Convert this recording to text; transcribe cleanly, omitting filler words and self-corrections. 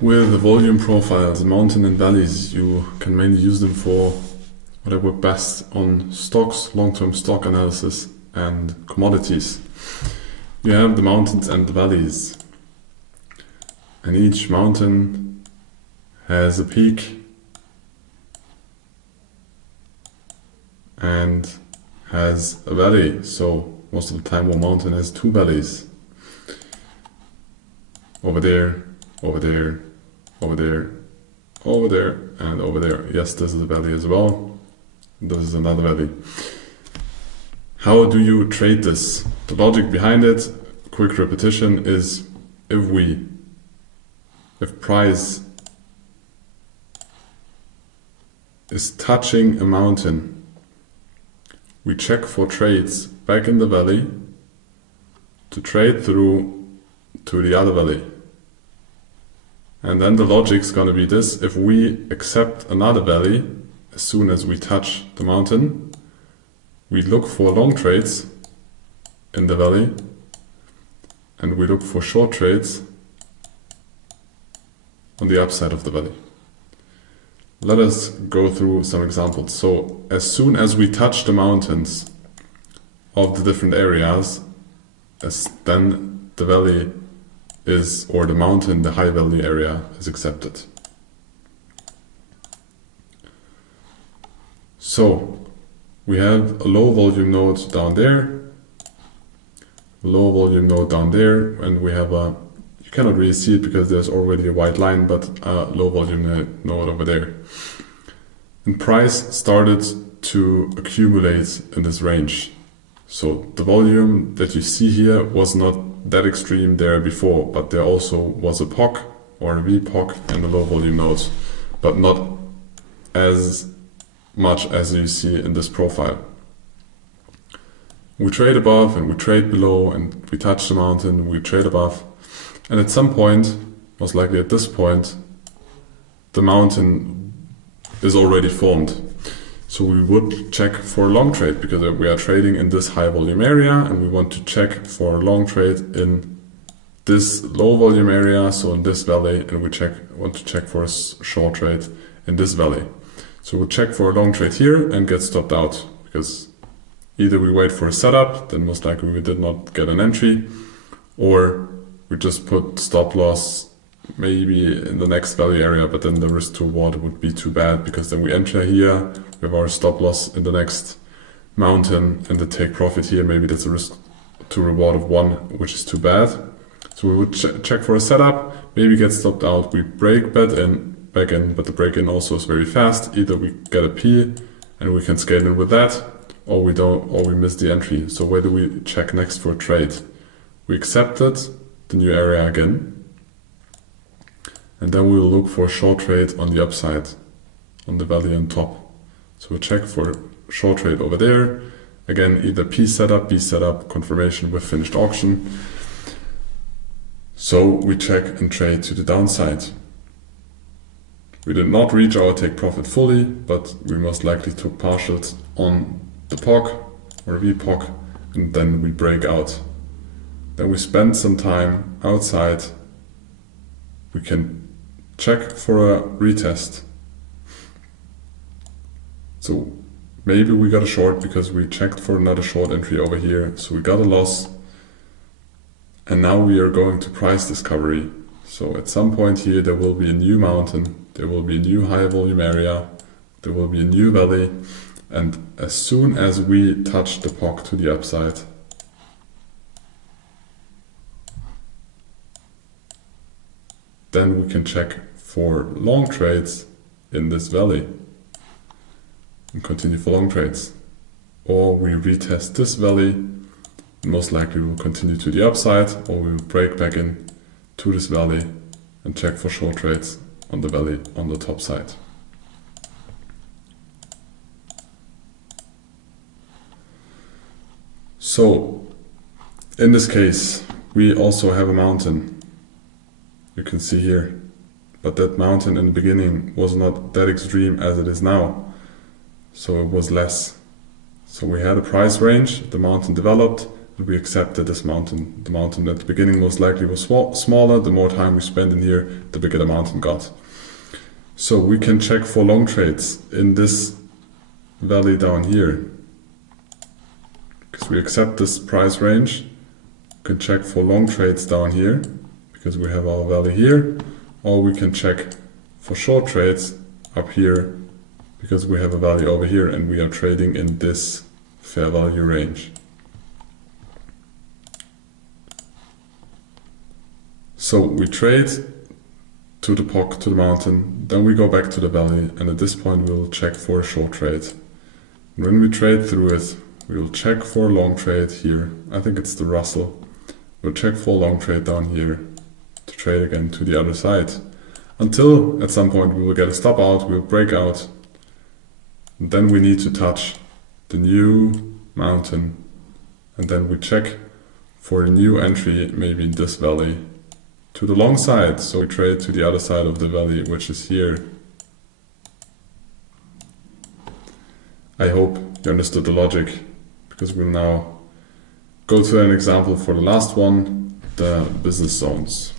With the volume profiles, mountain and valleys, you can mainly use them for what I work best on stocks, long-term stock analysis, and commodities. You have the mountains and the valleys, and each mountain has a peak and has a valley. So most of the time one mountain has two valleys. Over there, over there, over there, over there, and over there. Yes, this is a valley as well. This is another valley. How do you trade this? The logic behind it, quick repetition, is if price is touching a mountain, we check for trades back in the valley to trade through to the other valley. And then the logic's gonna be this: if we accept another valley as soon as we touch the mountain, we look for long trades in the valley and we look for short trades on the upside of the valley. Let us go through some examples. So as soon as we touch the mountains of the different areas, then the valley is, or the mountain, the high value area is accepted. So we have a low volume node down there, a low volume node down there, and we have a, you cannot really see it because there's already a white line, but a low volume node over there. And price started to accumulate in this range. So the volume that you see here was not that extreme there before, but there also was a POC or a VPOC in the low volume nodes, but not as much as you see in this profile. We trade above and we trade below, and we touch the mountain, we trade above, and at some point, most likely at this point, the mountain is already formed. So we would check for a long trade because we are trading in this high volume area and we want to check for a long trade in this low volume area, so in this valley, and we want to check for a short trade in this valley. So we'll check for a long trade here and get stopped out, because either we wait for a setup, then most likely we did not get an entry, or we just put stop loss maybe in the next value area, but then the risk to reward would be too bad, because then we enter here, we have our stop loss in the next mountain, and the take profit here, maybe that's a risk to reward of 1, which is too bad. So we would check for a setup, maybe get stopped out, we break back in, but the break in also is very fast. Either we get a P and we can scale in with that, or we don't, or we miss the entry. So where do we check next for a trade? We accepted the new area again, and then we will look for a short trade on the upside, on the valley on top. So we'll check for a short trade over there. Again, either P setup, B setup, confirmation with finished auction. So we check and trade to the downside. We did not reach our take profit fully, but we most likely took partials on the POC or VPOC, and then we break out. Then we spend some time outside. We can check for a retest. So maybe we got a short because we checked for another short entry over here. So we got a loss. And now we are going to price discovery. So at some point here, there will be a new mountain. There will be a new high volume area. There will be a new valley. And as soon as we touch the POC to the upside, then we can check for long trades in this valley and continue for long trades. Or we retest this valley, and most likely we'll continue to the upside, or we will break back in to this valley and check for short trades on the valley on the top side. So in this case, we also have a mountain. You can see here, but that mountain in the beginning was not that extreme as it is now. So it was less. So we had a price range, the mountain developed, we accept that the mountain at the beginning most likely was smaller. The more time we spend in here, the bigger the mountain got. So we can check for long trades in this valley down here. Because we accept this price range, we can check for long trades down here, because we have our valley here, or we can check for short trades up here, because we have a value over here and we are trading in this fair value range. So we trade to the POC, to the mountain, then we go back to the valley, and at this point we will check for a short trade. And when we trade through it, we will check for a long trade here. I think it's the Russell. We'll check for a long trade down here to trade again to the other side. Until at some point we will get a stop out, we'll break out. And then we need to touch the new mountain. And then we check for a new entry, maybe in this valley, to the long side. So we trade to the other side of the valley, which is here. I hope you understood the logic, because we'll now go to an example for the last one, the business zones.